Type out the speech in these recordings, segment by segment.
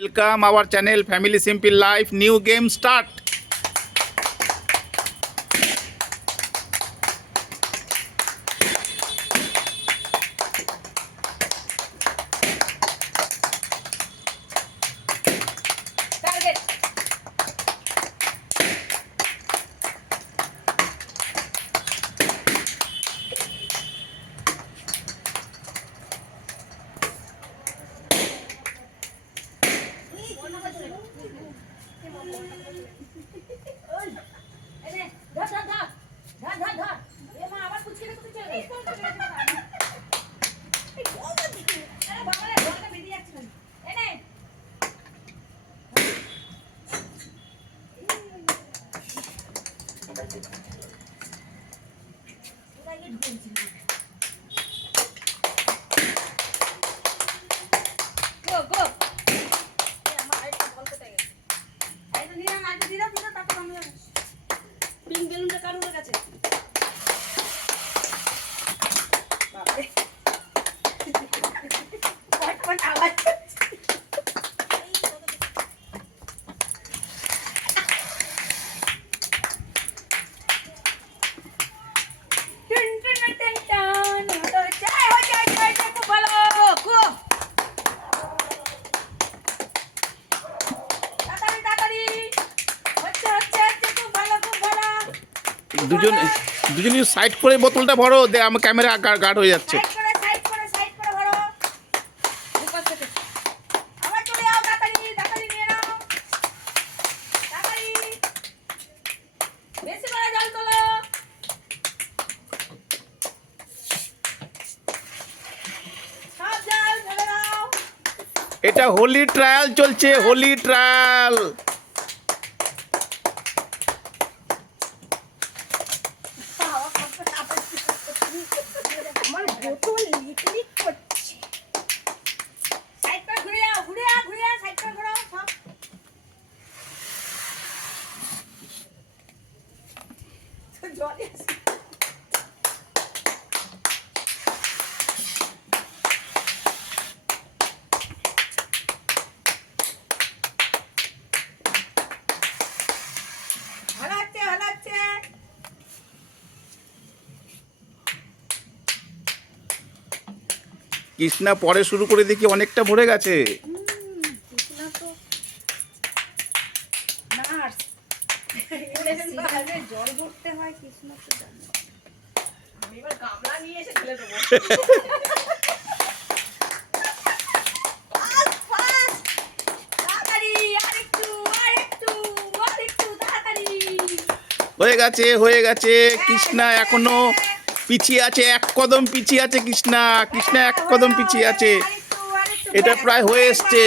Welcome our channel Family Simple Life. New game start. Target. Go, go. Pink বেলুনটা কার ওর কাছে বাপরে পট আওয়াজ টন টন টন টন তো চাই हो जाए খুব ভালো গো তাড়াতাড়ি হচ্ছে খুব ভালো দুজনই সাইড করে বোতলটা ভরো, দে আমার ক্যামেরা গার্ড হয়ে যাচ্ছে। সাইড করে ভরো উপর থেকে আবার চলে যাও তাড়াতাড়ি নিয়ে নাও তাড়াতাড়ি বেশি করে জল তোলো সব জল ফেলে দাও এটা হোলি ট্রায়াল চলছে, হোলি ট্রায়াল। আমার বোতল লিক করছে সাইড করে ঘুরে যাও সাইড করে ঘোরাও সব জল আছে ভালো আছে কৃষ্ণা পরে শুরু করে দেখি অনেকটা ভরে গেছে। কৃষ্ণা তো নার্স জল ভরতে হয় কৃষ্ণা তো জানে আমি এবার গামলা নিয়ে এসে ঢেলে দেবো তাড়াতাড়ি আরেকটু তাড়াতাড়ি হয়ে গেছে। কৃষ্ণা এখনো পিছিয়ে আছে, এক কদম পিছিয়ে আছে কৃষ্ণা এক কদম পিছিয়ে আছে। এটা প্রায় হয়ে এসছে।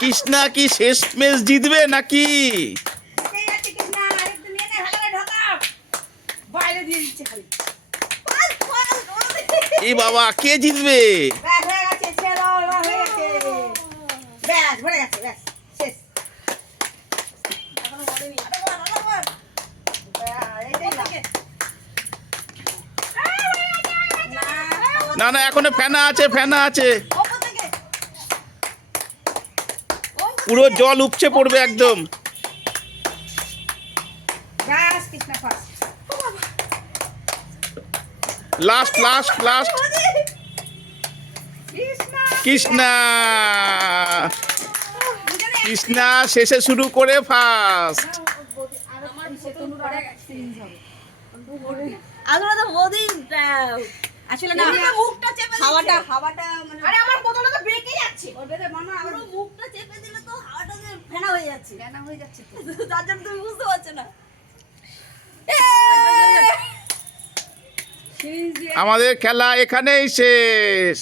কৃষ্ণা কি শেষ ম্যাচ জিতবে নাকি? এই বাবা, কে জিতবে? না এখনো ফেনা আছে পুরো জল উপচে পড়বে একদম। লাস্ট কৃষ্ণা শেষে শুরু করে ফার্স্ট। আসলে না মুখটা চেপে হাওয়াটা মানে আরে আমার বোতলটা তো বেঁকে যাচ্ছে ওর ভেতরে মামা আমার মুখটা চেপে দিলে তো হাওয়াটা যে ফেনা হয়ে যাচ্ছে তো তার জন্য তুমি বুঝতে পারছো না আমাদের খেলা এখানেই শেষ।